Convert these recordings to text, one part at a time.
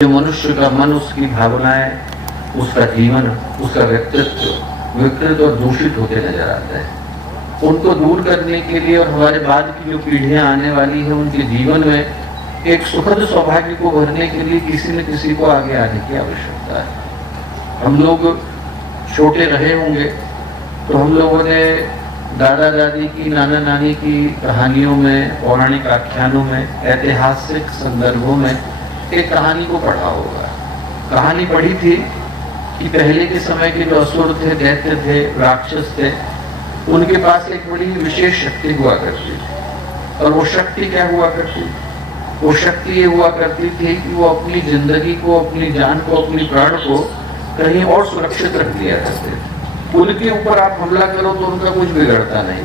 जो मनुष्य का मन, उसकी भावनाएं, उसका जीवन, उसका व्यक्तित्व विकृत और दूषित होते नजर आता है। उनको दूर करने के लिए और हमारे बाद की जो पीढ़ियां आने वाली है उनके जीवन में एक सुखद सौभाग्य को भरने के लिए किसी न किसी को आगे आने की आवश्यकता है। हम लोग छोटे रहे होंगे तो हम लोगों ने दादा दादी की, नाना नानी की कहानियों में, पौराणिक आख्यानों में, ऐतिहासिक संदर्भों में एक कहानी को पढ़ा होगा। कहानी पढ़ी थी कि पहले के समय के जो असुर थे, दैत्य थे, राक्षस थे, उनके पास एक बड़ी विशेष शक्ति हुआ करती थी। और वो शक्ति क्या हुआ करती? वो शक्ति ये हुआ करती थी कि वो अपनी जिंदगी को, अपनी जान को, अपनी प्राण को कहीं और सुरक्षित रख लिया करते थे। उनके ऊपर आप हमला करो तो उनका कुछ बिगड़ता नहीं,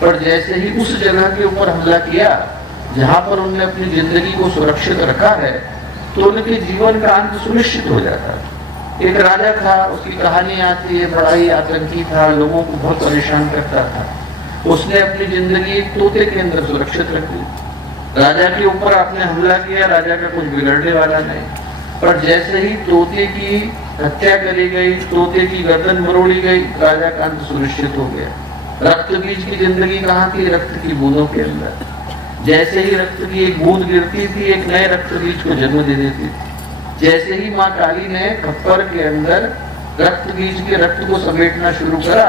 पर जैसे ही उस जगह के ऊपर हमला किया जहां पर उन्होंने अपनी जिंदगी को सुरक्षित रखा है तो उनके जीवन का अंत सुनिश्चित हो जाता है। एक राजा था, उसकी कहानी आती है, बड़ा ही आतंकी था, लोगों को बहुत परेशान करता था। उसने अपनी जिंदगी एक तोते के अंदर सुरक्षित रख दी। राजा के ऊपर आपने हमला किया, राजा का कुछ बिगड़ने वाला नहीं, पर जैसे ही तोते की हत्या करी गई, तोते की गर्दन मरोड़ी गई, राजा का अंत सुनिश्चित हो गया। रक्त बीज की जिंदगी कहाँ थी? रक्त की बूंदों के अंदर। जैसे ही रक्त की एक बूंद गिरती थी, एक नए रक्त बीज को जन्म दे देती थी। जैसे ही माँ काली ने खप्पर के अंदर रक्त बीज के रक्त को समेटना शुरू करा,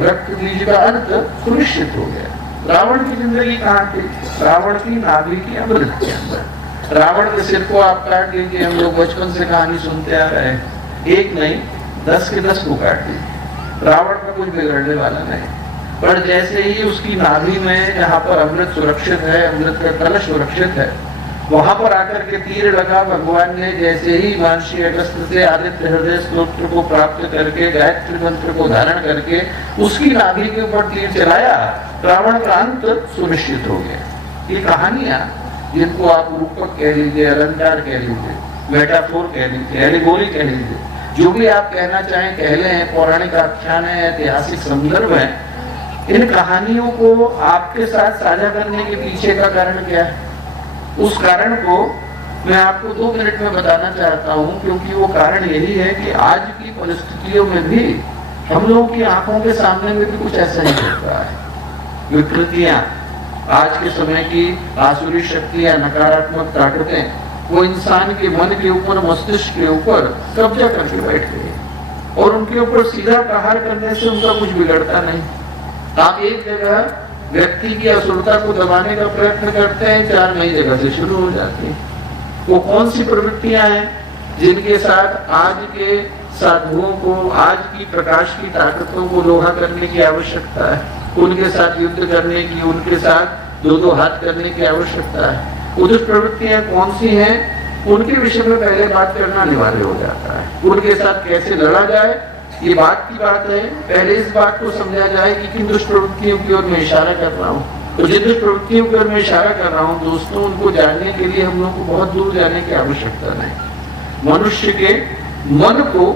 रक्त बीज का अंत सुनिश्चित हो गया। रावण की जिंदगी कहाँ थी? रावण की नाभि की अमृत के अंदर। रावण के सिर को आप काट लीजिए, हम लोग बचपन से कहानी सुनते आ रहे हैं, एक नहीं 10 के 10 को काट लीजिए, रावण का कुछ बिगड़ने वाला नहीं। पर जैसे ही उसकी नाभि में, जहाँ पर अमृत सुरक्षित है, अमृत का कलश सुरक्षित है, वहां पर आकर के तीर लगा। भगवान ने जैसे ही महर्षि अगस्त से आदित्य हृदय स्तोत्र को प्राप्त करके, गायत्री मंत्र को धारण करके उसकी नाभि के ऊपर तीर चलाया, रावण का अंत सुनिश्चित हो गया। ये कहानियां, जिनको आप रूपक कह लीजिए, अलंकार कह लीजिए, मेटाफोर कह लीजिए, एलिगोरी कह लीजिए, जो भी आप कहना चाहें कह लें, पौराणिक आख्यान है, ऐतिहासिक संदर्भ है, इन कहानियों को आपके साथ साझा करने के पीछे का कारण क्या है? उस कारण को मैं आपको 2 मिनट में बताना चाहता हूँ, क्योंकि वो कारण यही है कि आज की परिस्थितियों में भी हम लोगों की आंखों के सामने में भी कुछ ऐसा ही होता है। विकृतियां, आज के समय की आसुरी शक्तियां, नकारात्मक ताकतें, वो इंसान के मन के ऊपर, मस्तिष्क के ऊपर कब्जा करके बैठ गई और उनके ऊपर सीधा प्रहार करने से उनका कुछ बिगड़ता नहीं। आप एक जगह व्यक्ति की असुरता को दबाने का प्रयत्न करते हैं, 4 नई जगह से शुरू हो जाती है। वो कौन सी प्रवृत्तियां हैं जिनके साथ आज के साधुओं को, आज की प्रकाश की ताकतों को लोहा करने की आवश्यकता है, उनके साथ युद्ध करने की, उनके साथ 2-2 हाथ करने की आवश्यकता है। वो जो प्रवृत्तियां कौन सी हैं, उनके विषय में पहले बात करना अनिवार्य हो जाता है। उनके साथ कैसे लड़ा जाए, ये बात की बात है। पहले इस बात को समझा जाए कि किन दुष्प्रवृत्तियों की ओर मैं इशारा कर रहा हूँ। तो जिन दुष्प्रवृत्तियों की ओर मैं इशारा कर रहा हूँ दोस्तों, उनको जानने के लिए हम लोग को बहुत दूर जाने की आवश्यकता नहीं। मनुष्य के मन को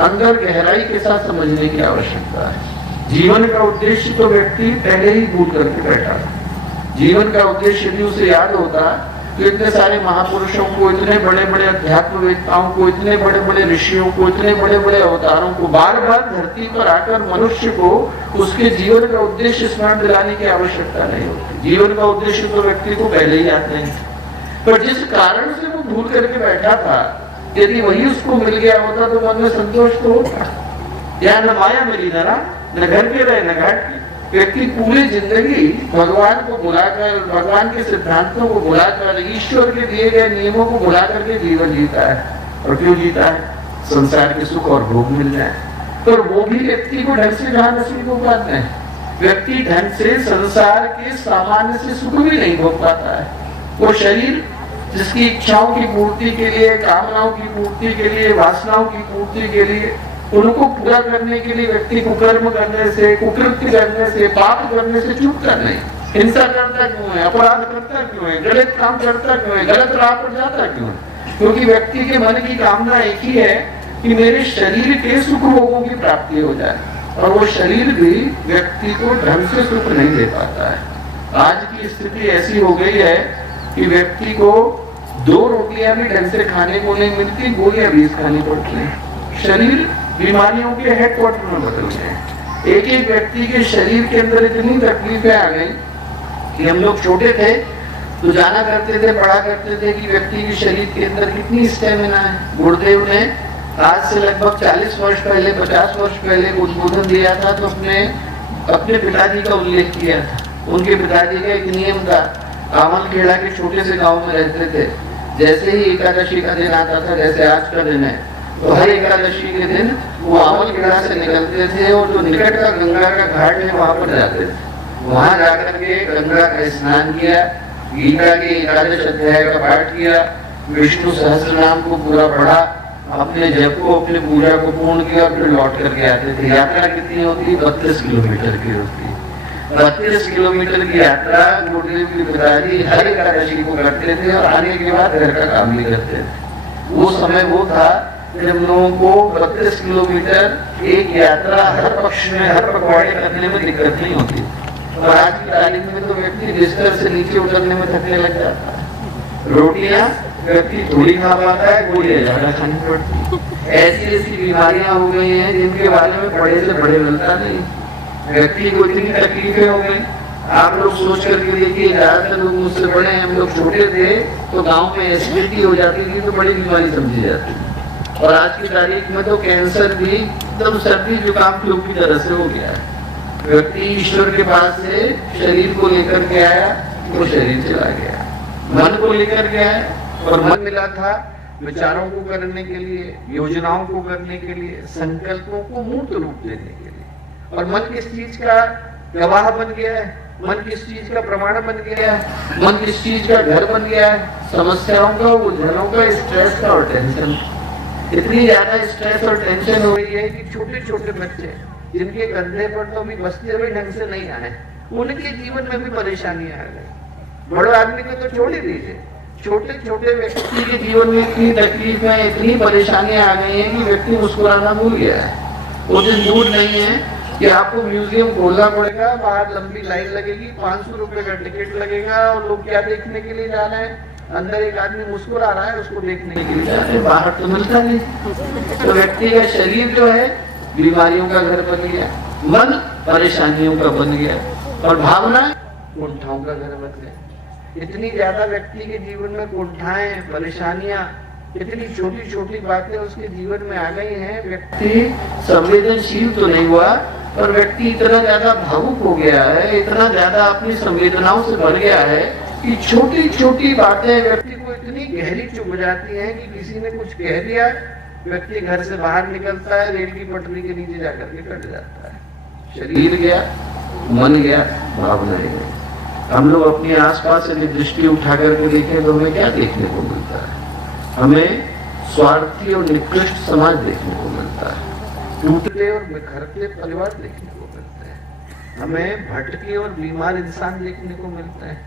अंदर गहराई के साथ समझने की आवश्यकता है। जीवन का उद्देश्य तो व्यक्ति पहले ही भूल करके बैठा था। जीवन का उद्देश्य यदि उसे याद होता तो इतने सारे महापुरुषों को, इतने बड़े बड़े अध्यात्मवेत्ताओं को, इतने बड़े बड़े ऋषियों को, इतने बड़े बड़े अवतारों को बार बार धरती पर आकर मनुष्य को उसके जीवन का उद्देश्य स्मरण दिलाने की आवश्यकता नहीं होती। जीवन का उद्देश्य तो व्यक्ति को पहले ही याद नहीं, पर जिस कारण से वो भूल करके बैठा था, यदि वही उसको मिल गया होता तो मन में संतोष तो होता। यहाँ न माया मिली, न घर के रहे, न घाट की। व्यक्ति पूरी जिंदगी भगवान को भुलाकर, भगवान के सिद्धांतों को भुलाकर, ईश्वर के दिए गए नियमों को भुला करके जीवन जीता है। और क्यों जीता है? संसार के सुख और भोग मिल जाए। पर वो भी व्यक्ति को ढंग से जहां नसीब हो पाते हैं। व्यक्ति ढंग से संसार के सामान्य से सुख भी नहीं भोग पाता है। वो शरीर जिसकी इच्छाओं की पूर्ति के लिए, कामनाओं की पूर्ति के लिए, वासनाओं की पूर्ति के लिए, उनको पूरा करने के लिए व्यक्ति कुकर्म करने से, कुकृत्य करने से, पाप करने से चूकता नहीं। हिंसा करता क्यों है? अपराध करता क्यों है? गलत काम करता क्यों है? गलत राह पर जाता क्यों है? क्योंकि व्यक्ति के मन की कामना एक ही है कि मेरे शरीर के सुख भोगों की प्राप्ति हो जाए, और वो शरीर भी व्यक्ति को ढंग से सुख नहीं दे पाता है। आज की स्थिति ऐसी हो गई है कि व्यक्ति को 2 रोटियां भी ढंग से खाने को नहीं मिलती, गोलियां 20 खानी पड़ती हैं। शरीर बीमारियों के हेडक्वार्टर में बदल गए। एक एक व्यक्ति के शरीर के अंदर इतनी तकलीफें आ गई कि हम लोग छोटे थे तो जाना करते थे, पढ़ा करते थे कि व्यक्ति के शरीर के अंदर कितनी स्टेमिना है। गुरुदेव ने आज से लगभग 40 वर्ष पहले, 50 वर्ष पहले उद्बोधन दिया था तो अपने पिताजी का उल्लेख किया था। उनके पिताजी का एक नियम था, कामलखेड़ा के छोटे से गांव में रहते थे। जैसे ही एकादशी का दिन आता था, जैसे आज का दिन है, तो हर एकादशी के दिन वो कामलखेड़ा से निकलते थे और जो निकट का गंगा का घाट है वहां पर जाते थे। वहां जाकर के गंगा का स्नान किया, गीता के 11 अध्याय का पाठ किया, विष्णु सहस्त्र नाम को पूरा पढ़ा, अपने जप को, अपने पूजा को पूर्ण किया और फिर लौट करके आते थे। यात्रा कितनी होती? 32 किलोमीटर की होती है। 32 किलोमीटर की यात्रा गुरुदेव के पिताजी हर एकादशी को करते थे और आने के बाद घर का काम भी करते थे। वो समय वो था जब लोगों को 32 किलोमीटर एक यात्रा हर पक्ष में, हर पखवाड़े करने में दिक्कत नहीं होती। और आज की तारीख में तो व्यक्ति बिस्तर से नीचे उतरने में थकने लग जाता है। रोटियां व्यक्ति थोड़ी खा पाता है, गोलियां ज्यादा खानी पड़ती। ऐसी ऐसी बीमारियां हो गई हैं जिनके बारे में बड़े से बड़े मिलता नहीं। व्यक्ति को इतनी तकलीफें हो गई, आप लोग सोच करके देखिए, ज्यादातर लोग मुझसे बड़े हैं, हम लोग छोटे थे तो गांव में एसिडिटी हो जाती थी तो बड़ी बीमारी समझी जाती थी। और आज की तारीख में तो कैंसर भी एकदम सर्दी जुकाम फ्लू की तरह से हो गया है। व्यक्ति ईश्वर के पास से शरीर को लेकर के आया, वो शरीर चला गया। मन को लेकर के आया और मन मिला था विचारों को करने के लिए, योजनाओं को करने के लिए, संकल्पों को मूर्त रूप देने के लिए। और मन किस चीज का गवाह बन गया है? मन किस चीज का प्रमाण बन गया है? मन किस चीज का घर बन गया है? समस्याओं का, उलझनों का, स्ट्रेस का और टेंशन। इतनी ज्यादा स्ट्रेस और टेंशन हो रही है कि छोटे छोटे बच्चे जिनके कंधे पर तो अभी बस्ते भी ढंग से नहीं आए, उनके जीवन में भी परेशानियां आ गई। बड़े आदमी को तो छोड़ ही दीजिए, छोटे छोटे व्यक्ति के जीवन में इतनी तकलीफें, इतनी परेशानियां आ गई हैं कि व्यक्ति मुस्कुराना भूल गया है। वो दिन दूर नहीं है कि आपको म्यूजियम खोलना पड़ेगा, बाहर लंबी लाइन लगेगी, 500 रुपए का टिकट लगेगा और लोग क्या देखने के लिए जा रहे हैं? अंदर एक आदमी मुस्कुरा रहा है, उसको देखने के लिए जा रहे हैं, बाहर तो मिलता नहीं। तो व्यक्ति का शरीर जो है बीमारियों का घर बन गया, मन परेशानियों का बन गया और भावना कुंठाओं का घर बन गया। इतनी ज्यादा व्यक्ति के जीवन में कुंठाएं, परेशानियां, इतनी छोटी छोटी बातें उसके जीवन में आ गई हैं। व्यक्ति संवेदनशील तो नहीं हुआ, पर व्यक्ति इतना ज्यादा भावुक हो गया है, इतना ज्यादा अपनी संवेदनाओं से भर गया है कि छोटी छोटी बातें व्यक्ति को इतनी गहरी चुभ जाती हैं कि किसी ने कुछ कह दिया, व्यक्ति घर से बाहर निकलता है, रेल की पटरी के नीचे जाकर के कट जाता है। शरीर गया, मन गया, भावना गई। हम लोग अपने आसपास यदि दृष्टि उठा करके देखें तो हमें क्या देखने को मिलता है? हमें स्वार्थी और निकृष्ट समाज देखने को मिलता है, टूटते और बिखरते परिवार देखने को मिलते हैं, हमें भटके और बीमार इंसान देखने को मिलते हैं।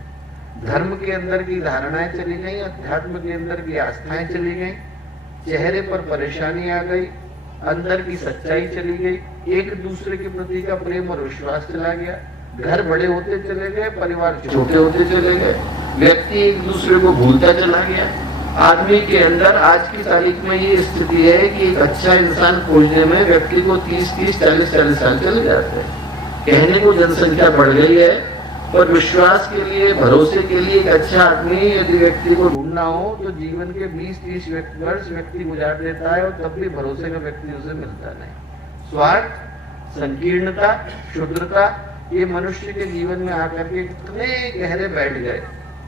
धर्म के अंदर की धारणाएं चली गई, अध्यात्म के अंदर की आस्थाएं चली गई, चेहरे पर परेशानी आ गई, अंदर की सच्चाई चली गई, एक दूसरे के प्रति का प्रेम और विश्वास चला गया, घर बड़े होते चले गए, परिवार छोटे होते चले गए, व्यक्ति एक दूसरे को भूलता चला गया। आदमी के अंदर आज की तारीख में ये स्थिति है कि एक अच्छा इंसान खोजने में व्यक्ति को 30-30, 40-40 साल चले जाते हैं। कहने को जनसंख्या बढ़ गई है, पर विश्वास के लिए, भरोसे के लिए एक अच्छा आदमी यदि व्यक्ति को ढूंढना हो तो जीवन के 20-30 वर्ष व्यक्ति गुजार देता है और तब भी भरोसे का व्यक्ति उसे मिलता नहीं। स्वार्थ, संकीर्णता, क्षुद्रता, ये मनुष्य के जीवन में आकर के इतने गहरे बैठ गए।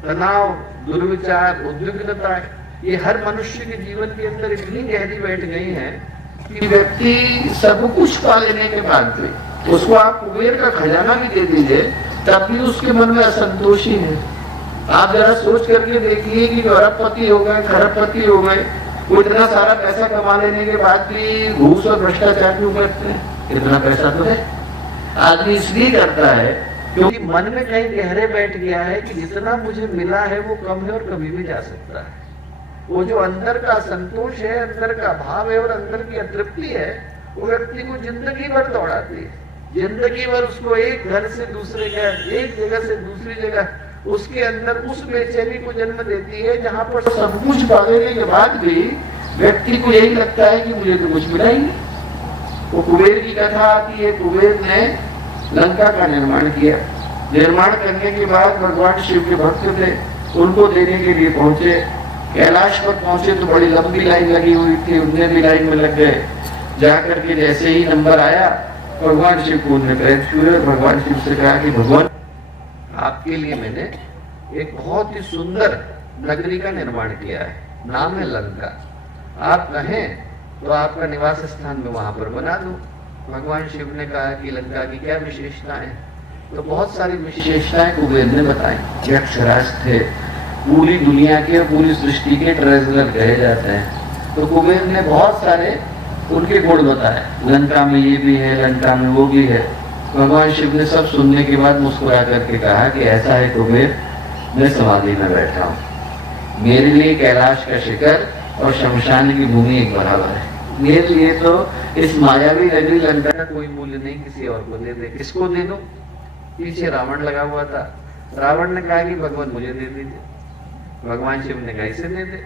तनाव, दुर्विचार, उद्विग्नता, ये हर मनुष्य के जीवन के अंदर इतनी गहरी बैठ गई है कि व्यक्ति सब कुछ पा लेने के बाद भी उसको आप कुबेर का खजाना भी दे दीजिए तब भी उसके मन में असंतोषी है। आप जरा सोच करके देखिए कि जो अरबपति हो गए, खरबपति हो गए, वो इतना सारा पैसा कमा लेने के बाद भी घूस और भ्रष्टाचार क्यों करते हैं? इतना पैसा तो है। आदमी इसलिए करता है क्योंकि मन में कहीं गहरे बैठ गया है कि जितना मुझे मिला है वो कम है और कभी भी जा सकता है। वो जो अंदर का संतोष है, अंदर का भाव है और अंदर की अतृप्ति है, वो व्यक्ति को जिंदगी भर दौड़ाती है। जिंदगी भर उसको एक घर से दूसरे घर, एक जगह से दूसरी जगह उसके अंदर उस बेचैनी को जन्म देती है जहां पर सब कुछ पाने के बाद भी व्यक्ति को यही लगता है कि मुझे तो कुछ मिला ही नहीं। वो कुबेर की कथा आती है। कुबेर ने लंका का निर्माण किया। निर्माण करने के बाद भगवान शिव के भक्त थे, उनको देने के लिए पहुंचे। कैलाश पर पहुंचे तो बड़ी लंबी लाइन लगी हुई थी, उनने भी लाइन में लग गए। जाकर के जैसे ही नंबर आया, भगवान शिव को उन्हें पैर छुए। भगवान शिव से कहा कि भगवान, आपके लिए मैंने एक बहुत ही सुंदर नगरी का निर्माण किया है, नाम है लंका। आप कहें तो आपका निवास स्थान में वहां पर बना दूं। भगवान शिव ने कहा कि लंका की क्या विशेषताएं? तो बहुत सारी विशेषताएं कुबेर ने बताई। यक्षराज थे, पूरी दुनिया के, पूरी सृष्टि के ट्रेजरर कहे जाते हैं। तो कुबेर ने बहुत सारे उनके गुण बताए। लंका में ये भी है, लंका में वो भी है। भगवान शिव ने सब सुनने के बाद मुस्कुरा करके कहा कि ऐसा है कुबेर, मैं समाधि में बैठा हूँ। मेरे लिए कैलाश का शिखर और शमशान की भूमि एक बराबर है। मेरे लिए तो इस मायावी नगरी लंका का कोई मूल्य नहीं, किसी और को दे दे। किसको दे दो? पीछे रावण लगा हुआ था। रावण ने कहा कि भगवान मुझे दे दीजिए। भगवान शिव ने कहा इसे दे दे।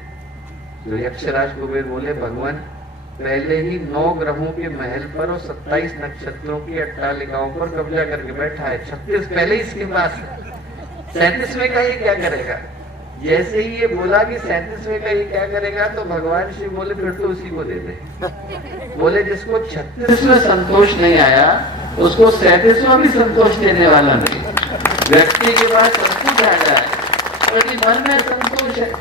तो यक्षराज कुबेर बोले, भगवान पहले ही 9 ग्रहों के महल पर और 27 नक्षत्रों की अट्टालिकाओं पर कब्जा करके बैठा है। 36 पहले ही इसके पास है। 37वें का ये क्या करेगा? जैसे ही ये बोला कि 37वें का ये क्या करेगा, तो भगवान शिव बोले फिर तो उसी को दे दे। बोले जिसको 36 में संतोष नहीं आया, उसको 37वां भी संतोष देने वाला नहीं। व्यक्ति के पास सब कुछ आ जाए, यदि मन में संतोष है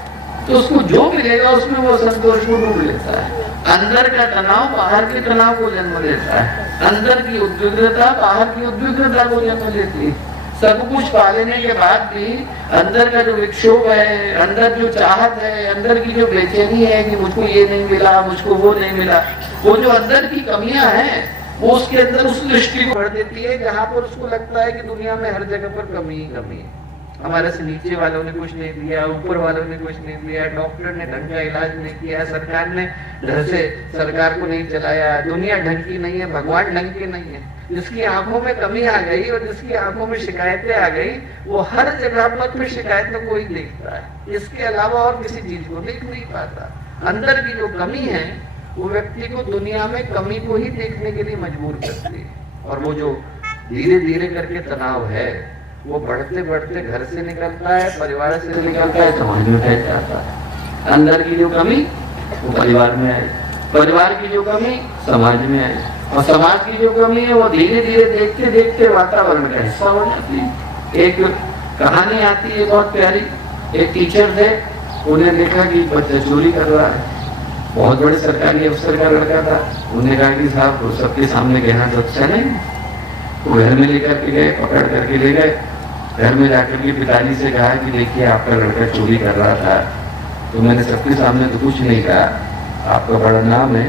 तो उसको जो मिलेगा उसमें वो संतोष को ढूंढ लेता है। अंदर का तनाव बाहर के तनाव को जन्म देता है। अंदर की उद्विग्नता बाहर की उद्विग्नता को जन्म देती है। सब कुछ पा लेने के बाद भी अंदर का जो विक्षोभ है, अंदर जो चाहत है, अंदर की जो बेचैनी है कि मुझको ये नहीं मिला, मुझको वो नहीं मिला, वो जो अंदर की कमियां हैं वो उसके अंदर उस दृष्टि को भर देती है जहां पर उसको लगता है कि दुनिया में हर जगह पर कमी ही कमी है। हमारे से नीचे वालों ने कुछ नहीं दिया, ऊपर वालों ने कुछ नहीं दिया, डॉक्टर ने ढंग का इलाज नहीं किया, सरकार ने ढंग से सरकार को नहीं चलाया, दुनिया ढंग की नहीं है, भगवान ढंग के नहीं है। जिसकी आंखों में कमी आ गई और जिसकी आंखों में शिकायतें आ गई, वो हर जगह पर फिर शिकायतों को ही देखता है, इसके अलावा और किसी चीज को देख नहीं पाता। अंदर की जो कमी है वो व्यक्ति को दुनिया में कमी को ही देखने के लिए मजबूर करती है। और वो जो धीरे धीरे करके तनाव है वो बढ़ते बढ़ते घर से निकलता है, परिवार से निकलता है, समाज में फैल जाता है। अंदर की जो कमी वो परिवार में आई, परिवार की जो कमी समाज में आई, और समाज की जो कमी है वो धीरे धीरे देखते देखते वातावरण का हिस्सा हो जाती है। एक कहानी आती है बहुत प्यारी। एक टीचर थे, उन्हें देखा कि बच्चा चोरी कर रहा है। बहुत बड़े सरकारी अफसर का लड़का था। उन्हें कहा कि साहब सबके सामने कहना तो अच्छा नहीं। तो घर में लेकर के गए, पकड़ करके ले गए। घर में जाकर के पिताजी से कहा कि देखिए आपका लड़का चोरी कर रहा था, तो मैंने सबके सामने तो कुछ नहीं कहा, आपका बड़ा नाम है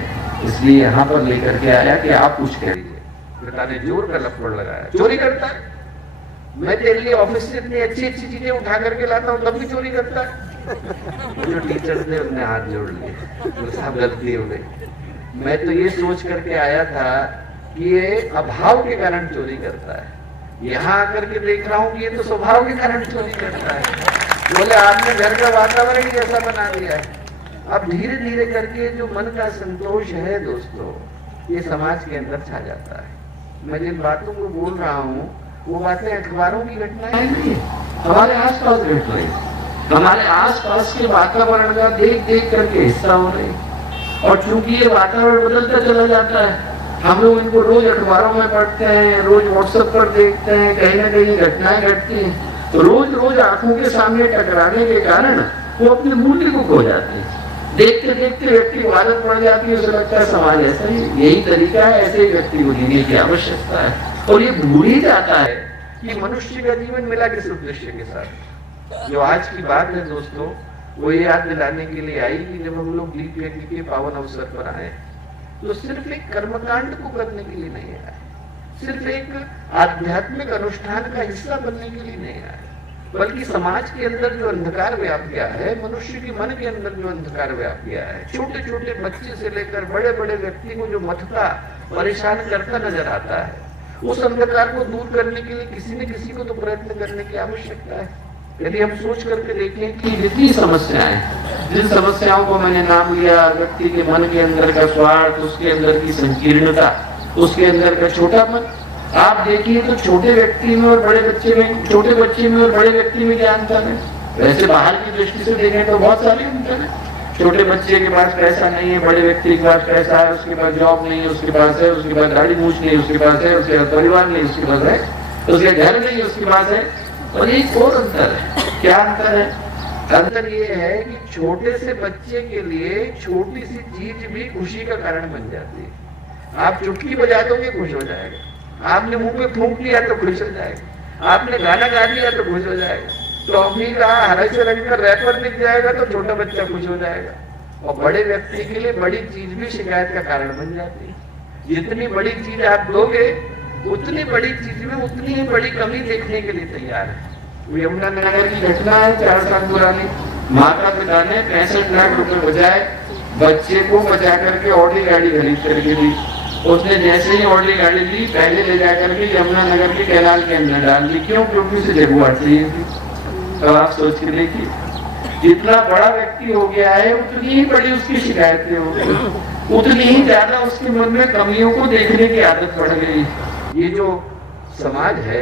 इसलिए यहाँ पर लेकर के आया कि आप कुछ करिए। पिता ने जोर का लपड़ लगाया, चोरी करता है? मैं तेरे लिए ऑफिस से इतनी अच्छी अच्छी चीजें उठा करके लाता हूँ तब भी चोरी करता है? जो टीचर थे उन्हें हाथ जोड़ लिए, तो साहब गलती हो गई। मैं तो ये सोच करके आया था कि ये अभाव के कारण चोरी करता है, यहाँ आकर के देख रहा हूँ कि ये तो स्वभाव के कारण चोरी करता है। बोले आपने घर का वातावरण ही ऐसा बना दिया है। अब धीरे धीरे करके जो मन का संतोष है दोस्तों, ये समाज के अंदर छा जाता है। मैं जिन बातों को बोल रहा हूँ वो बातें अखबारों की घटनाएं नहीं है, हमारे आसपास घट रही, हमारे आसपास के वातावरण का देख देख करके हिस्सा हो रही। और चूंकि ये वातावरण बदलता चला जाता है, हम लोग इनको रोज अखबारों में पढ़ते हैं, रोज व्हाट्सएप पर देखते हैं, कहीं ना कहीं घटनाएं घटती हैं, तो रोज रोज आंखों के सामने टकराने के कारण वो अपने मूल्य को खो जाते हैं। देखते देखते व्यक्ति को आदत पड़ जाती है, उसे लगता है समाज ऐसा ही, यही तरीका है, ऐसे ही व्यक्ति को जीने की आवश्यकता है। और ये भूल ही जाता है कि मनुष्य का जीवन मिला किस उद्देश्य के साथ। जो आज की बात है दोस्तों, वो ये याद दिलाने के लिए आई कि जब हम लोग दीप यज्ञ के पावन अवसर पर आए तो सिर्फ एक कर्मकांड को करने के लिए नहीं आए, सिर्फ एक आध्यात्मिक अनुष्ठान का हिस्सा बनने के लिए नहीं आए, बल्कि समाज के अंदर जो अंधकार व्याप गया है, मनुष्य के मन के अंदर जो अंधकार व्याप गया है, छोटे छोटे बच्चे से लेकर बड़े बड़े व्यक्ति को जो मथता परेशान करता नजर आता है, उस अंधकार को दूर करने के लिए किसी न किसी को तो प्रयत्न करने की आवश्यकता है। यदि हम सोच करके देखें कि जितनी समस्याएं, जिन समस्याओं को मैंने नाम लिया, व्यक्ति के मन के अंदर का स्वार्थ, उसके अंदर की संकीर्णता, उसके अंदर का छोटापन, आप देखिए तो छोटे व्यक्ति में और बड़े बच्चे में, छोटे बच्चे में और बड़े व्यक्ति में क्या अंतर है? वैसे बाहर की दृष्टि से देखें तो बहुत सारे अंतर है। छोटे बच्चे के पास पैसा नहीं है, बड़े व्यक्ति के पास पैसा है, उसके पास जॉब नहीं है, उसके पास है, उसके पास गाड़ी मूछ नहीं, उसके पास है, उसके पास परिवार नहीं, उसके पास है, उसके घर नहीं, उसके पास है। और एक और अंतर है, क्या अंतर है? अंतर ये है कि छोटे से बच्चे के लिए छोटी सी चीज भी खुशी का कारण बन जाती है। आप चुटकी बजा दोगे, खुश हो जाएगा। आपने मुंह पे फूंक लिया तो खुश हो जाएगा। आपने गाना गा दिया तो खुश हो जाएगा। टॉफी का हरे से रंग का रैपर दिख जाएगा तो छोटा बच्चा खुश हो जाएगा। और बड़े व्यक्ति के लिए बड़ी चीज भी शिकायत का कारण बन जाती है। जितनी बड़ी चीज आप दोगे, उतनी बड़ी चीज में उतनी ही बड़ी कमी देखने के लिए तैयार है। यमुना नगर की घटना है 4 साल पुरानी। माता पिता ने 65 लाख रुपए बचाए, बच्चे को बचा करके ऑडी गाड़ी खरीद करके दी। उसने जैसे ही ऑडी गाड़ी ली, पहले ले जाकर के यमुना नगर के कैनाल के अंदर डाल दी। क्यों? क्योंकि उसे जगुआर चाहिए थी। तो आप सोच के देखिए, जितना बड़ा व्यक्ति हो गया है उतनी ही बड़ी उसकी शिकायतें हो गई, उतनी ही ज्यादा उसके मन में कमियों को देखने की आदत पड़ गई। ये जो समाज है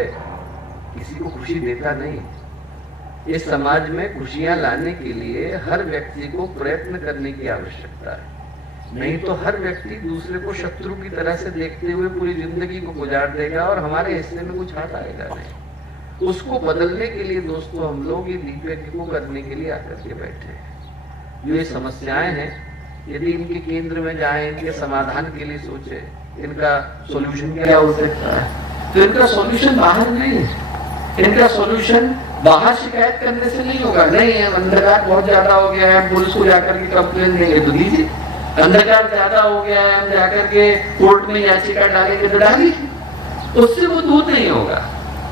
किसी को खुशी देता नहीं। इस समाज में खुशियां लाने के लिए हर व्यक्ति को प्रयत्न करने की आवश्यकता है। नहीं तो हर व्यक्ति दूसरे को शत्रु की तरह से देखते हुए पूरी जिंदगी को गुजार देगा और हमारे हिस्से में कुछ हाथ आएगा नहीं। उसको बदलने के लिए दोस्तों हम लोग ये दीपक को करने के लिए आकर के बैठे हैं। जो ये समस्याएं हैं, यदि इनके केंद्र में जाए, इनके समाधान के लिए सोचे, इनका सॉल्यूशन क्या हो सकता है, तो इनका सॉल्यूशन बाहर नहीं है। इनका सॉल्यूशन बाहर शिकायत करने से नहीं होगा। नहीं है, अंधकार बहुत ज्यादा हो गया है, पुलिस को जाकर के कंप्लेन देंगे तो दीजिए। अंधकार ज्यादा हो गया है, हम जाकर के कोर्ट में याचिका डालेंगे तो डालिए, उससे वो दूर नहीं होगा।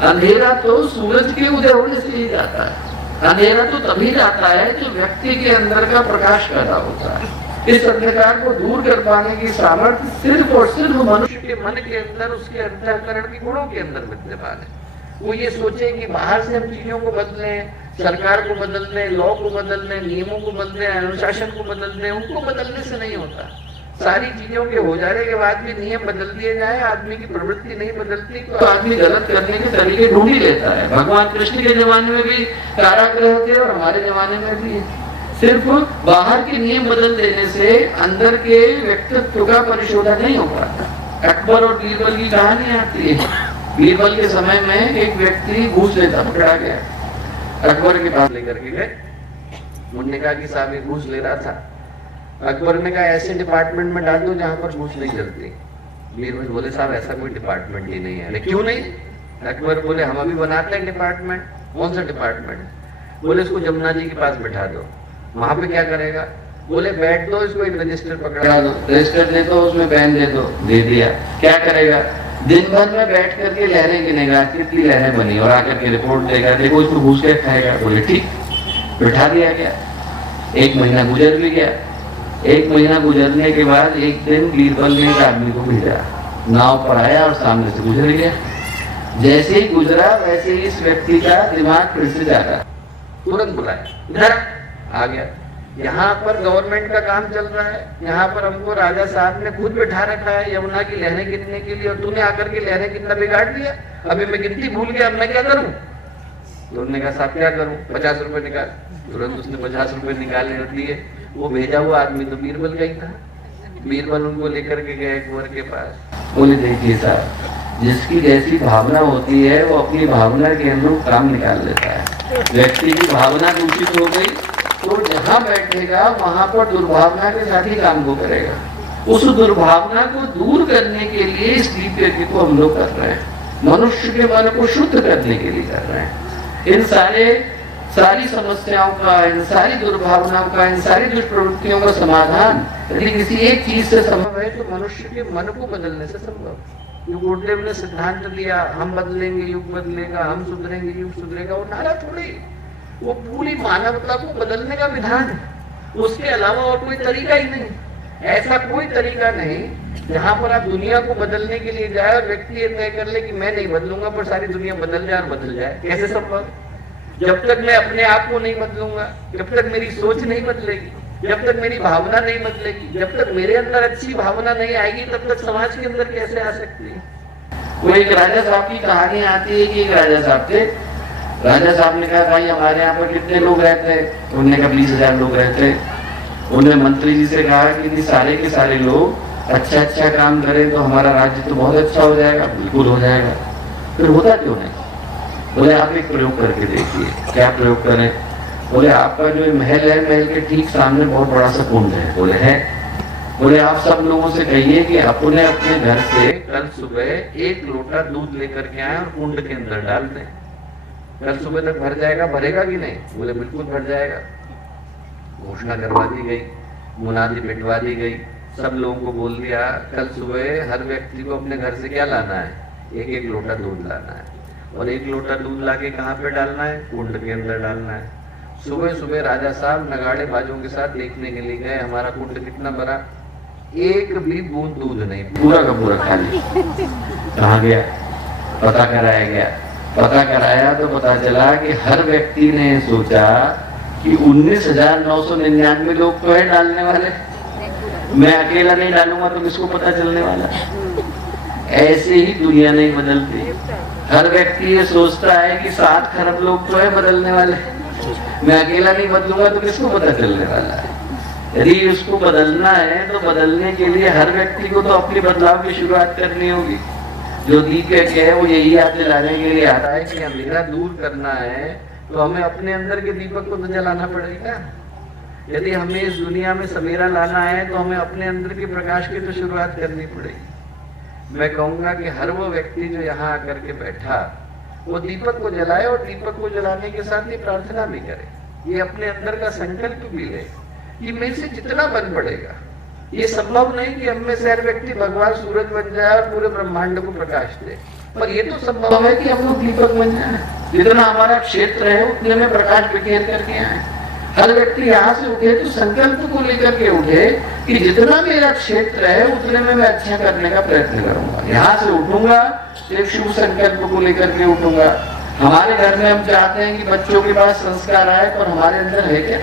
अंधेरा तो सूरज के उदय होने से ही जाता है। अंधेरा तो तभी जाता है जो व्यक्ति के अंदर का प्रकाश पैदा होता है। इस अंधकार को दूर कर पाने की सामर्थ्य सिर्फ और सिर्फ मनुष्य के मन के अंदर, उसके अंतःकरण के गुणों के अंदर विद्यमान है। वो ये सोचे कि बाहर से हम चीजों को बदलें, सरकार को बदल दें, लॉ को बदल दें, नियमों को बदल दें, अनुशासन को बदल दें, उनको बदलने से नहीं होता। सारी चीजों के हो जाने के बाद भी नियम बदल दिए जाए, आदमी की प्रवृत्ति नहीं बदलती तो आदमी गलत करने के तरीके ढूंढ ही लेता है। भगवान कृष्ण के जमाने में भी कारागृह थे और हमारे जमाने में भी। सिर्फ बाहर के नियम बदल देने से अंदर के व्यक्तित्व का परिशोधन नहीं हो पाता। अकबर और बीरबल की कहानी आती है। बीरबल के समय में एक व्यक्ति घूस लेता पकड़ा गया, अकबर के पास लेकर के गए। उन्होंने कहा कि साहब ये घूस ले रहा था। अकबर ने कहा ऐसे डिपार्टमेंट में डाल दो जहां पर घूस नहीं चलती। बीरबल बोले साहब ऐसा कोई डिपार्टमेंट ही नहीं है। क्यों नहीं? अकबर बोले हम अभी बनाते हैं डिपार्टमेंट। कौन सा डिपार्टमेंट? बोले इसको जमुना जी के पास बैठा दो। वहां पे क्या करेगा? बोले बैठ दो, इसको एक रजिस्टर पकड़ा दो, रजिस्टर दे दो, उसमें पेन दे दो। दे दिया। क्या करेगा? दिन भर में बैठ करके लहरें गिनेगा, कितनी लहरें बनी, और आकर के रिपोर्ट देगा, देखो इसको घूस के खाएगा। बोले ठीक, बैठा दिया गया। 1 महीना गुजर भी गया। 1 महीना गुजरने के बाद एक दिन बीरबल ने एक आदमी को भेजा, नाव पर आया और सामने से गुजर गया। जैसे ही गुजरा वैसे ही इस व्यक्ति का दिमाग फिर से जागा, तुरंत बुलाया, इधर आ गया। यहाँ पर गवर्नमेंट का काम चल रहा है, यहाँ पर हमको राजा साहब ने खुद बैठा रखा है यमुना की लहरें गिनने के लिए, और तूने आकर के लहरें गिनना बिगाड़ दिया। अभी मैं गिनती भूल गया, अब मैं क्या करूं? तो उन्होंने कहा साहब क्या करूं? 50 रुपए निकाल। तुरंत उसने 50 रुपए निकाले और दिए। वो भेजा हुआ आदमी तो बीरबल का ही था। बीरबल उनको लेकर के गए अकबर के पास। बोले देखिए साहब, जिसकी जैसी भावना होती है वो अपनी भावना के अनुरूप काम निकाल लेता है। व्यक्ति की भावना दूषित हो गई तो जहां बैठेगा वहां पर दुर्भावना के साथ ही काम को करेगा। उस दुर्भावना को दूर करने के लिए इस दीप को हम लोग कर रहे हैं। मनुष्य के मन को शुद्ध करने के लिए कर रहे हैं। इन सारी समस्याओं का, इन सारी दुर्भावनाओं का, इन सारी दुष्प्रवृत्तियों का समाधान यदि किसी एक चीज से संभव है तो मनुष्य के मन को बदलने से संभव। जो गुरुदेव ने सिद्धांत दिया, हम बदलेंगे युग बदलेगा, हम सुधरेंगे युग सुधरेगा, वो नारा थोड़ी, वो पूरी मानवता को बदलने का विधान है। उसके अलावा और कोई तरीका ही नहीं। ऐसा कोई तरीका नहीं जहां पर आप दुनिया को बदलने के लिए जाए और व्यक्ति ये तय कर ले कि मैं नहीं बदलूंगा पर सारी दुनिया बदल जाए और बदल जाए। कैसे संभव? जब तक मैं अपने आप को नहीं बदलूंगा, जब तक मेरी सोच नहीं बदलेगी, जब तक मेरी भावना नहीं बदलेगी, जब तक मेरे अंदर अच्छी भावना नहीं आएगी, तब तक समाज के अंदर कैसे आ सकती है। वो एक राजा साहब की कहानी आती है कि एक राजा साहब थे। राजा साहब ने कहा भाई हमारे यहाँ पर कितने लोग रहते हैं? उन्होंने कहा 20,000 लोग रहते हैं। उन्होंने मंत्री जी से कहा कि सारे के सारे लोग अच्छा काम करें तो हमारा राज्य तो बहुत अच्छा हो जाएगा। बिल्कुल हो जाएगा। फिर होता क्यों नहीं? बोले आप एक प्रयोग करके देखिए। क्या प्रयोग करें? बोले आपका जो महल है, महल के ठीक सामने बहुत बड़ा सा कुंड है। बोले है। बोले आप सब लोगों से कहिए कि अपने अपने घर से कल सुबह 1 लोटा दूध लेकर के आए और कुंड के अंदर डाल दें। कल सुबह तक भर जाएगा। भरेगा कि नहीं? बोले बिल्कुल भर जाएगा। घोषणा करवा दी गई, मुनादी पिटवा दी गई, सब लोगों को बोल दिया कल सुबह हर व्यक्ति को अपने घर से क्या लाना है? 1-1 लोटा दूध लाना है। और 1 लोटा दूध लाके कहाँ पे डालना है? कुंड के अंदर डालना है। सुबह सुबह राजा साहब नगाड़े बाजों के साथ देखने के लिए गए, हमारा कुंड कितना भरा? 1 भी बूंद दूध नहीं, पूरा का पूरा खाली। कहाँ गया? पता कराया गया। पता कराया तो पता चला कि हर व्यक्ति ने सोचा कि 19,999 लोग तो है डालने वाले, मैं अकेला नहीं डालूंगा तो किसको पता चलने वाला। ऐसे ही दुनिया नहीं बदलती। हर व्यक्ति ये सोचता है कि 7 खरब लोग तो है बदलने वाले, मैं अकेला नहीं बदलूंगा तो किसको पता चलने वाला है। यदि उसको बदलना है तो बदलने के लिए हर व्यक्ति को तो अपने बदलाव की शुरुआत करनी होगी। जो दीपक है वो यही याद दिलाने के लिए आता है कि अंधेरा दूर करना है तो हमें अपने अंदर के दीपक को तो जलाना पड़ेगा। यदि हमें इस दुनिया में सवेरा लाना है तो हमें अपने अंदर के प्रकाश की तो शुरुआत करनी पड़ेगी। मैं कहूंगा कि हर वो व्यक्ति जो यहाँ आकर के बैठा वो दीपक को जलाए और दीपक को जलाने के साथ ये प्रार्थना भी करे, ये अपने अंदर का संकल्प भी ले कि मैं से जितना बन पड़ेगा। ये संभव नहीं कि हम में से हर व्यक्ति भगवान सूरज बन जाए और पूरे ब्रह्मांड को प्रकाश दे, पर ये तो संभव है कि हम लोग दीपक बन जाए। जितना हमारा क्षेत्र है उतने में प्रकाश बिखेर करके आए। हर व्यक्ति यहाँ से उठे तो संकल्प को लेकर के उठे कि जितना मेरा क्षेत्र है उतने में मैं अच्छा करने का प्रयत्न करूंगा। यहाँ से उठूंगा तो एक शुभ संकल्प को लेकर के उठूंगा। हमारे घर में हम चाहते हैं कि बच्चों के पास संस्कार आए, पर हमारे अंदर है क्या?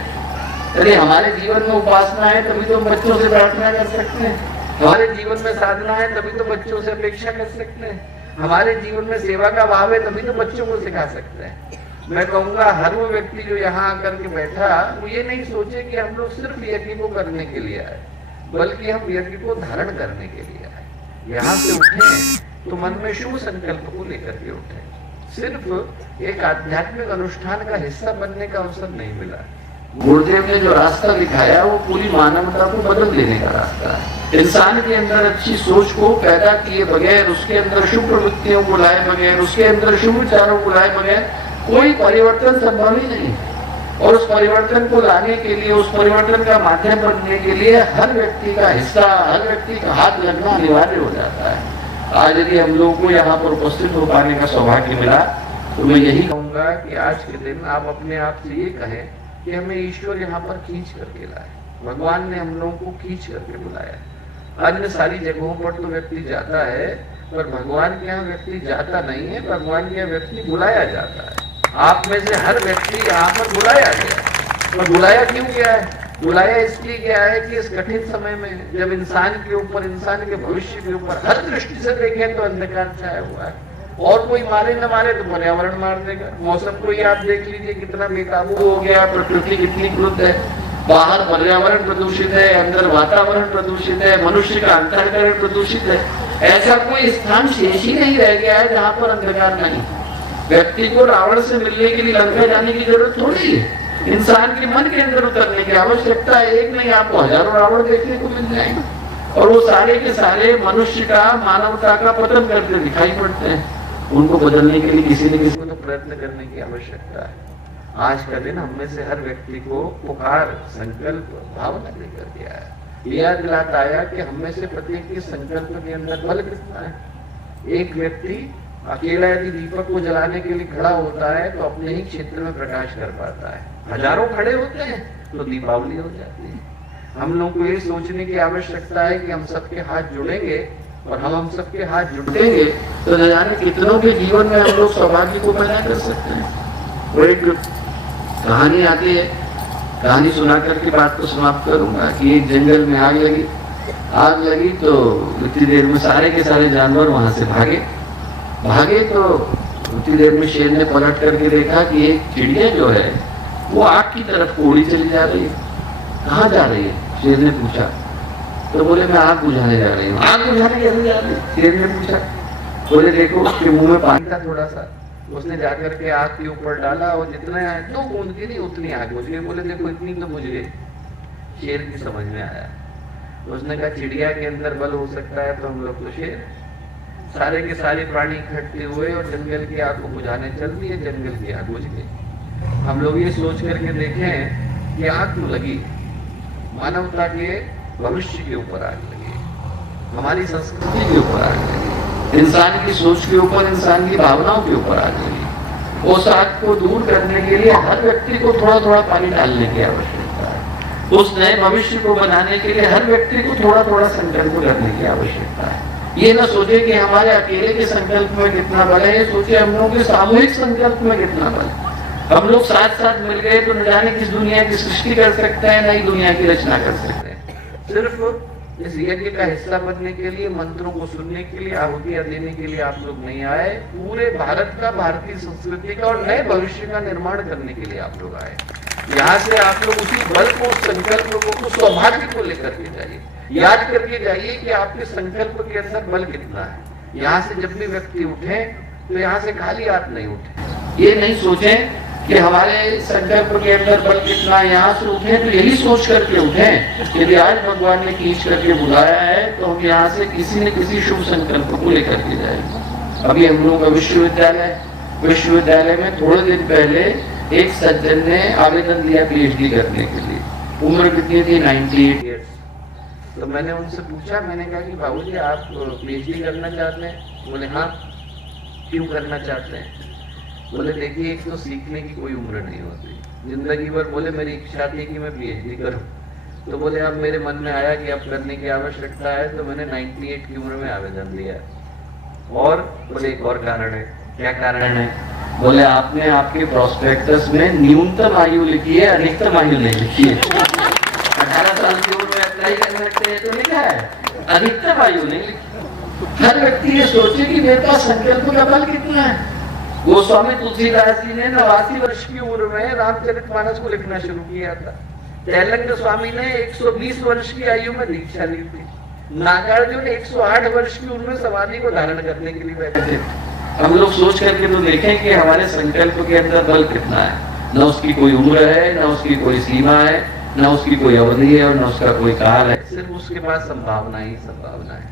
यदि हमारे जीवन में उपासना है तभी तो हम बच्चों से प्रार्थना कर सकते हैं। हमारे जीवन में साधना है तभी तो बच्चों से अपेक्षा कर सकते हैं। हमारे जीवन में सेवा का भाव है तभी तो बच्चों को सिखा सकते हैं। मैं कहूंगा हर वो व्यक्ति जो यहाँ आकर के बैठा वो ये नहीं सोचे कि हम लोग सिर्फ यज्ञ को करने के लिए आए, बल्कि हम यज्ञ को धारण करने के लिए आए। यहाँ से उठे तो मन में शुभ संकल्प को लेकर के उठे। सिर्फ एक आध्यात्मिक अनुष्ठान का हिस्सा बनने का अवसर नहीं मिला। गुरुदेव ने जो रास्ता दिखाया वो पूरी मानवता को बदल देने का रास्ता है। इंसान के अंदर अच्छी सोच को पैदा किए बगैर, उसके अंदर शुभ प्रवृत्तियों को लाए बगैर, उसके अंदर शुभ विचारों को लाए बगैर कोई परिवर्तन संभव ही नहीं। और उस परिवर्तन को लाने के लिए, उस परिवर्तन का माध्यम बनने के लिए हर व्यक्ति का हिस्सा, हर व्यक्ति का हाथ लगना अनिवार्य हो जाता है। आज यदि हम लोगों को यहाँ पर उपस्थित हो पाने का सौभाग्य मिला तो मैं यही कहूंगा कि आज के दिन आप अपने आप से ये कहें कि हमें ईश्वर यहाँ पर खींच करके लाए। भगवान ने हम लोगों को खींच करके बुलाया। अन्य सारी जगहों पर तो व्यक्ति जाता है, पर भगवान के यहाँ व्यक्ति जाता नहीं है, भगवान के यहाँ व्यक्ति बुलाया जाता है। आप में से हर व्यक्ति यहाँ पर बुलाया गया। और बुलाया क्यों गया है? बुलाया इसलिए गया है कि इस कठिन समय में जब इंसान के ऊपर, इंसान के भविष्य के ऊपर हर दृष्टि से देखें तो अंधकार छाया हुआ है। और कोई मारे न मारे तो पर्यावरण मार देगा। मौसम को ही आप देख लीजिए कितना बेकाबू हो गया, प्रकृति कितनी क्रुद्ध है। बाहर पर्यावरण प्रदूषित है, अंदर वातावरण प्रदूषित है, मनुष्य का अंतःकरण प्रदूषित है। ऐसा कोई स्थान शेष ही नहीं रह गया है जहाँ पर अंधकार नहीं। व्यक्ति को रावण से मिलने के लिए लंका जाने की जरूरत थोड़ी है। इंसान के मन के अंदर उतरने की आवश्यकता है। एक नहीं, आपको हजारों रावण देखने को मिल जाएंगे और वो सारे के सारे मनुष्य का, मानवता का पतन करते दिखाई पड़ते हैं। उनको बदलने के लिए किसी न किसी को तो प्रयत्न करने की आवश्यकता है। आज का दिन हम में से हर व्यक्ति को पुकार, संकल्प, भावना लेकर के आया। याद दिलाता आया कि हम में से प्रत्येक के संकल्प के अंदर बल कितना है। एक व्यक्ति अकेला यदि दीपक को जलाने के लिए खड़ा होता है तो अपने ही क्षेत्र में प्रकाश कर पाता है। हजारों खड़े होते हैं तो दीपावली हो जाती है। हम लोग को ये सोचने की आवश्यकता है कि हम सबके हाथ जुड़ेंगे और हम सबके हाथ जुटेंगे तो न जाने कितनों के जीवन में हम लोग सौभाग्य को पैदा कर सकते हैं। वो एक कहानी आती है, कहानी सुना करके बात को समाप्त करूंगा कि एक जंगल में आग लगी तो उतनी देर में सारे के सारे जानवर वहां से भागे तो उतनी देर में शेर ने पलट करके देखा कि एक चिड़िया जो है वो आग की तरफ उड़ी चली जा रही है। कहाँ जा रही है? शेर ने पूछा। तो बोले मैं आग बुझाने जा रही हूँ। आग बुझाने कैसे जा रही है? शेर ने पूछा। बोले देखो उसके मुंह में पानी था थोड़ा सा, उसने जाकर के आग के ऊपर डाला और जितना 2 बूंद की नहीं उतनी आग बुझ गई। बोले देखो इतनी तो बुझ गई। शेर की समझ में आया, उसने कहा चिड़िया के अंदर बल हो सकता है तो हम लोग तो शेर। सारे के सारे प्राणी इकट्ठे हुए और जंगल की आग को बुझाने चल दिए। जंगल की आग बुझ गई। हम लोग ये सोच करके देखें कि आग क्यों लगी? मानवता के भविष्य के ऊपर आग लगी, हमारी संस्कृति के ऊपर आग लगी, इंसान की सोच के ऊपर, इंसान की भावनाओं के ऊपर आग लगी। उस आग को दूर करने के लिए हर व्यक्ति को थोड़ा थोड़ा पानी डालने की आवश्यकता है। उस नए भविष्य को बनाने के लिए हर व्यक्ति को थोड़ा थोड़ा संकल्प करने की आवश्यकता है। ये ना सोचे कि हमारे अकेले के संकल्प में कितना बल है, ये सोचे हम लोगों के सामूहिक संकल्प में कितना बल है। हम लोग साथ साथ मिल गए तो न जाने किस दुनिया की सृष्टि कर सकते हैं, नई दुनिया की रचना कर सकते हैं। सिर्फ इस यज्ञ का हिस्सा बनने के लिए, मंत्रों को सुनने के लिए, आहुतियां देने के लिए आप लोग नहीं आए। पूरे भारत का, भारतीय संस्कृति का और नए भविष्य का निर्माण करने के लिए आप लोग आए। यहाँ से आप लोग उसी बल को, संकल्प को, सौभाग्य को लेकर के जाइए। याद करके जाइए कि आपके संकल्प के अंदर बल कितना है। यहाँ से जब भी व्यक्ति उठे तो यहाँ से खाली हाथ नहीं उठे। ये नहीं सोचें कि हमारे संकल्प के अंदर बल कितना है। यहाँ से उठे तो यही सोच करके उठे यदि आज भगवान ने खींच करके बुलाया है तो हम यहाँ से किसी न किसी शुभ संकल्प को लेकर के जाएंगे। अभी हम लोग का विश्वविद्यालय में थोड़े दिन पहले एक सज्जन ने आवेदन दिया पीएचडी करने के लिए। उम्र कितनी थी? 98 ईयर्स। तो मैंने उनसे पूछा, मैंने कहा कि बाबूजी आप पीएचडी करना चाहते हैं? बोले हाँ। क्यों करना चाहते हैं? बोले देखिए एक तो सीखने की कोई उम्र नहीं होती जिंदगी भर। बोले मेरी इच्छा थी कि मैं पीएचडी करूं। तो बोले अब मेरे मन में आया कि अब करने की आवश्यकता है तो मैंने 98 की उम्र में आवेदन दिया। और बोले एक और कारण है। क्या कारण है? बोले आपने आपके प्रोस्पेक्टस में न्यूनतम आयु लिखी है, अधिकतम आयु नहीं लिखी है। 18 साल की उम्र में अप्लाई कर सकते हैं तो लिखा है, अधिकतम आयु नहीं लिखी। हर व्यक्ति ये सोचे कि मेरे पास संकल्प का बल कितना है। गोस्वामी तुलसीदास जी ने 89 वर्ष की उम्र में रामचरितमानस को लिखना शुरू किया था। तेलंग स्वामी ने 120 वर्ष की आयु में दीक्षा ली थी। नागार्जुन 108 वर्ष की उम्र में समाधि को धारण करने के लिए बैठे थे। हम लोग सोच करके तो देखें कि हमारे संकल्प के अंदर बल कितना है। न उसकी कोई उम्र है, न उसकी कोई सीमा है, न उसकी कोई अवधि है और न उसका कोई काल है। सिर्फ उसके पास संभावना ही संभावना है।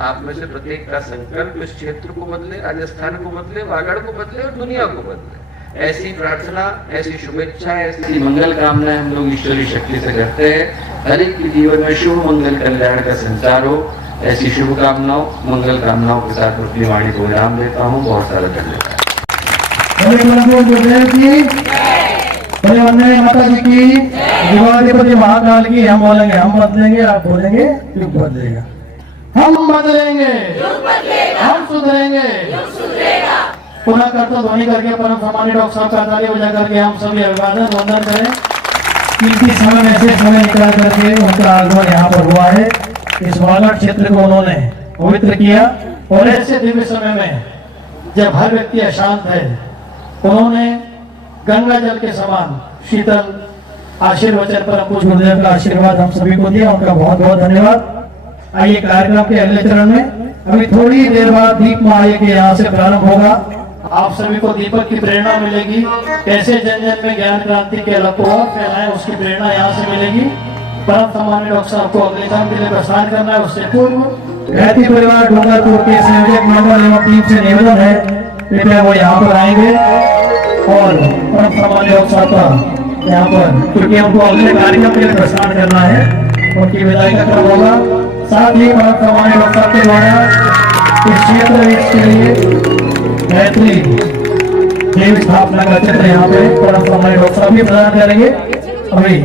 आप में से प्रत्येक का संकल्प इस क्षेत्र को बदले, राजस्थान को बदले, वागड़ को बदले और दुनिया को बदले। ऐसी प्रार्थना, ऐसी शुभेच्छा, ऐसी मंगल कामनाएं हम लोग ईश्वरी शक्ति से करते हैं। हर एक के जीवन में शुभ मंगल कल्याण का संचार हो, ऐसी शुभकामनाओं, मंगल कामनाओं के साथ अपनी वाणी को विराम देता हूँ। बहुत सारा धन्यवाद। माता जी की, दिवालीपति महाकाल की। हम बोलेंगे हम बदलेंगे, आप बोलेंगे युग बदलेगा। हम बदलेंगे, हम सुधरेंगे। पुनः करता ध्वनि करके परम सम्मानित डॉक्टर साहब का ताली बजा करके हम सभी अभिवादन वंदन करें। किसी समय में से समय निकाल करके उनका आगमन यहाँ पर हुआ है। इस वागड़ क्षेत्र को उन्होंने पवित्र किया और ऐसे दिव्य समय में जब हर व्यक्ति अशांत है, उन्होंने गंगा जल के समान शीतल आशीर्वचन पर पूज्य गुरुदेव का आशीर्वाद हम सभी को दिया। उनका बहुत बहुत धन्यवाद। आइए कार्यक्रम के अगले चरण में अभी थोड़ी देर बाद दीप महायज्ञ के यहाँ से प्रारंभ होगा। आप सभी को दीपक की प्रेरणा मिलेगी, कैसे जन जन में ज्ञान क्रांति के अलग को और फैलाएं, उसकी प्रेरणा यहाँ से मिलेगी। परम सम्मानित डॉक्टर साहब को अगले काम के लिए प्रस्थान करना है। उससे पूर्व गायत्री परिवार डूंगरपुर के संयोजक मंडल एवं टीम से निवेदन है, कृपया वो यहाँ पर आएंगे और परम सम्मानित डॉक्टर साहब का यहाँ पर, क्योंकि हमको अगले कार्यक्रम के लिए प्रस्थान करना है, उनकी विदाई का क्रम होगा। साथ ही परम सम्मानित डॉक्टर साहब के द्वारा इस क्षेत्र के लिए गायत्री देवी स्थापना का चित्र यहाँ पे परम सम्मानित डॉक्टर साहब भी प्रदान करेंगे। अभी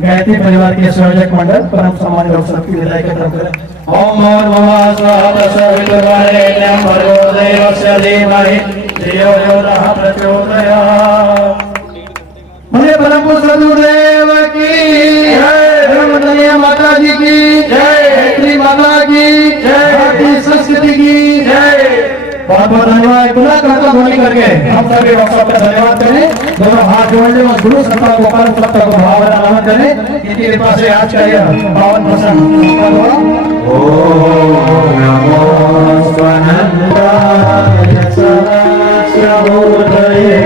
गायत्री परिवार के संयोजक मंडल परम सम्मानित डॉक्टर साहब की विदाई का क्रम करें। ओम नमः स्वाहा प्रचोदयात्। परम सदगुरुदेव की जय, माता जी की जय, श्री माता की जय, भारतीय संस्कृति की जय। बहुत बहुत धन्यवाद। पुनः करता ध्वनि करके हम सभी डॉक्टर का धन्यवाद करें। दोनों हाथ जोड़ लें और गुरु सत्ता को परम सत्ता को भावना नमन करें। इनकी कृपा से आज का यह पावन प्रसंग ओम नमो स्वनंदाय सहस्रमूर्तये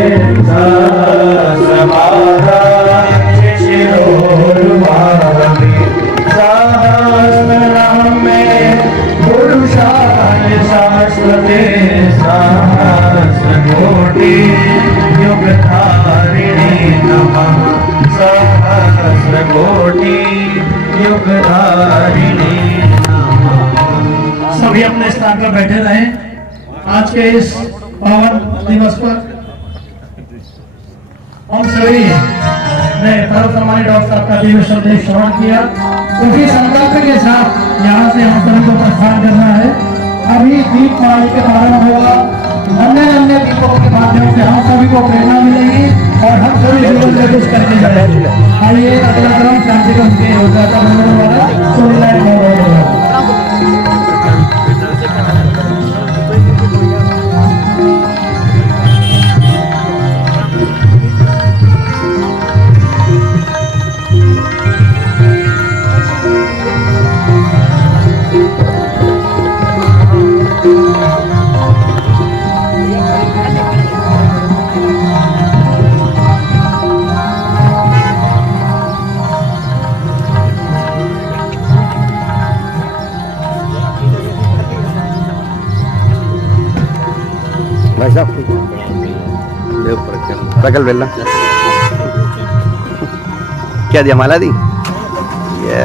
सहस्रपादाय शिरोरुबाहवे सहस्रनाम में पुरुषाय शाश्वते सहस्रकोटि युगधारिणे नमः सहस्रकोटि युगधारिणे नमः। सभी अपने स्थान पर बैठे रहें। आज के इस पावन दिवस पर हम सभी ने सर्व सम्मानित डॉक्टर साहब का दिव्य संदेश श्रवण किया। उसी संकल्प के साथ यहाँ से हम सभी को प्रस्थान करना है। अभी दीप माली के प्रारंभ होगा। अन्य अन्य दीपों के माध्यम से हम सभी को प्रेरणा मिलेगी और हम सभी जीवन में कुछ करके जाएंगे। आइए अगला क्रम शांति क्रम के उद्घाटन होने वाला सोलह होगा। भाई साहब प्रकल बेला क्या दिया माला दी ये